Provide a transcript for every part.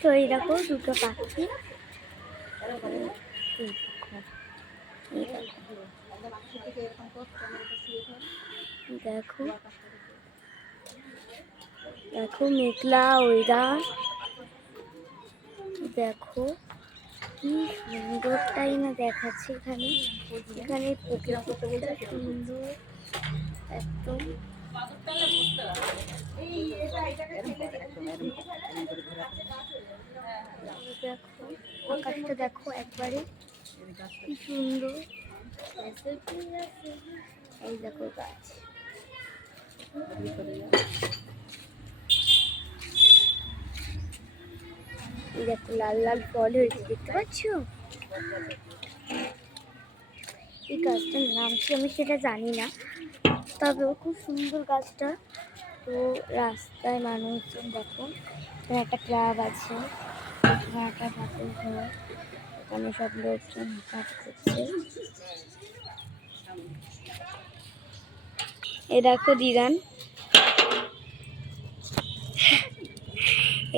তো এই দেখো দুটো পাখি, দেখো দেখো মেঘলা ওয়েদার, দেখো কি সুন্দরটাই না দেখাচ্ছে এখানে। এখানে প্রকৃতিটা সুন্দর একদম। দেখো আকাশটা দেখো একবারে কি সুন্দর। এই দেখো গাছ, এই দেখো লাল লাল ফল হয়েছে, দেখতে পাচ্ছ? এই গাছটার নাম কি আমি সেটা জানি না, তবেও খুব সুন্দর গাছটা। তো রাস্তায় মানুষজন দেখো, এখানে একটা ক্লাব আছে, এখানে একটা ঠাকুর ঘর, এখানে সব লোকজন কাজ করছে। এই দেখো দিদান,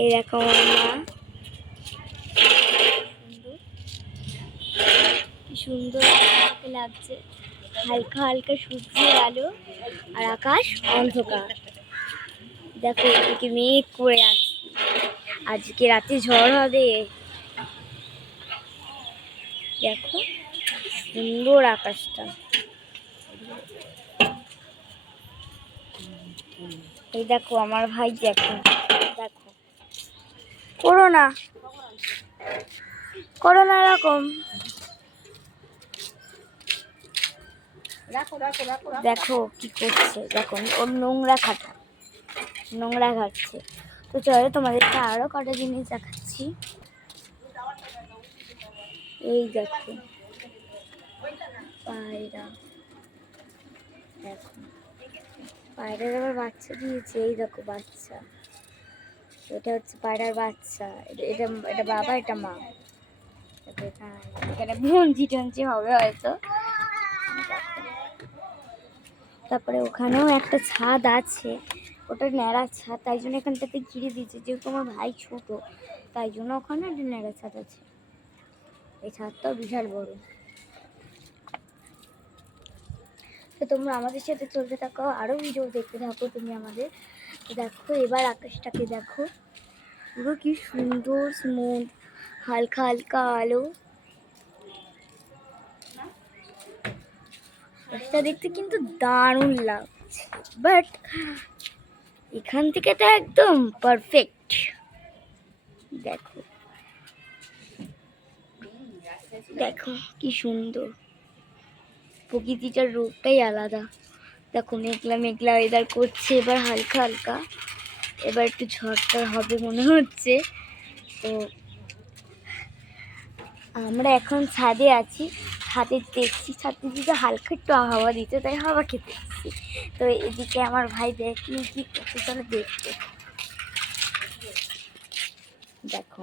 এই দেখো আমার মা, কি সুন্দর লাগছে, হালকা হালকা সূর্যের আলো আর আকাশ অন্ধকার। দেখো এদিকে মেঘ করে আসছে, আজকে রাতে ঝড় হবে। দেখো সুন্দর আকাশটা, এই দেখো আমার ভাই, দেখো দেখো করো না এরকম, দেখো কি করছে, দেখো ওর নোংরা ঘাটছে। তো চলো তোমাদেরকে আরো কটা জিনিস দেখাচ্ছি। এই দেখো পায়রা, দেখো পায়রার আবার বাচ্চা দিয়েছে, এই দেখো বাচ্চা, এটা হচ্ছে পায়রার বাচ্চা, এটা বাবা, এটা মা। এখানে বঞ্চি হবে হয়তো। তারপরে ওখানেও একটা ছাদ আছে, ওটা ন্যাড়া ছাদ, তাই জন্য এখানটাতে ঘিরে দিয়েছে, যেহেতু আমার ভাই ছোট তাই জন্য ওখানে একটা ন্যাড়া ছাদ আছে। এই ছাদটাও বিশাল বড়। তো তোমরা আমাদের সাথে চলতে থাকো, আরো ভিডিও দেখতে থাকো তুমি আমাদের। দেখো এবার আকাশটাকে দেখো, পুরো কি সুন্দর স্মুথ, হালকা হালকা আলো। এটা দেখতে কিন্তু দারুণ লাগছে, বাট এখান থেকে তো একদম পারফেক্ট। দেখো দেখো কি সুন্দর, প্রকৃতিটার রূপটাই আলাদা। দেখো মেঘলা মেঘলা ওয়েদার করছে, এবার হালকা হালকা, এবার একটু ঝড়টা হবে মনে হচ্ছে। তো আমরা এখন ছাদে আছি, ছাদে দেখছি, ছাদে দিকে হালকা একটু হাওয়া দিতে, তাই হাওয়া খেতে এসেছি। তো এদিকে আমার ভাই দেখি কি করতে, চলো দেখতে। দেখো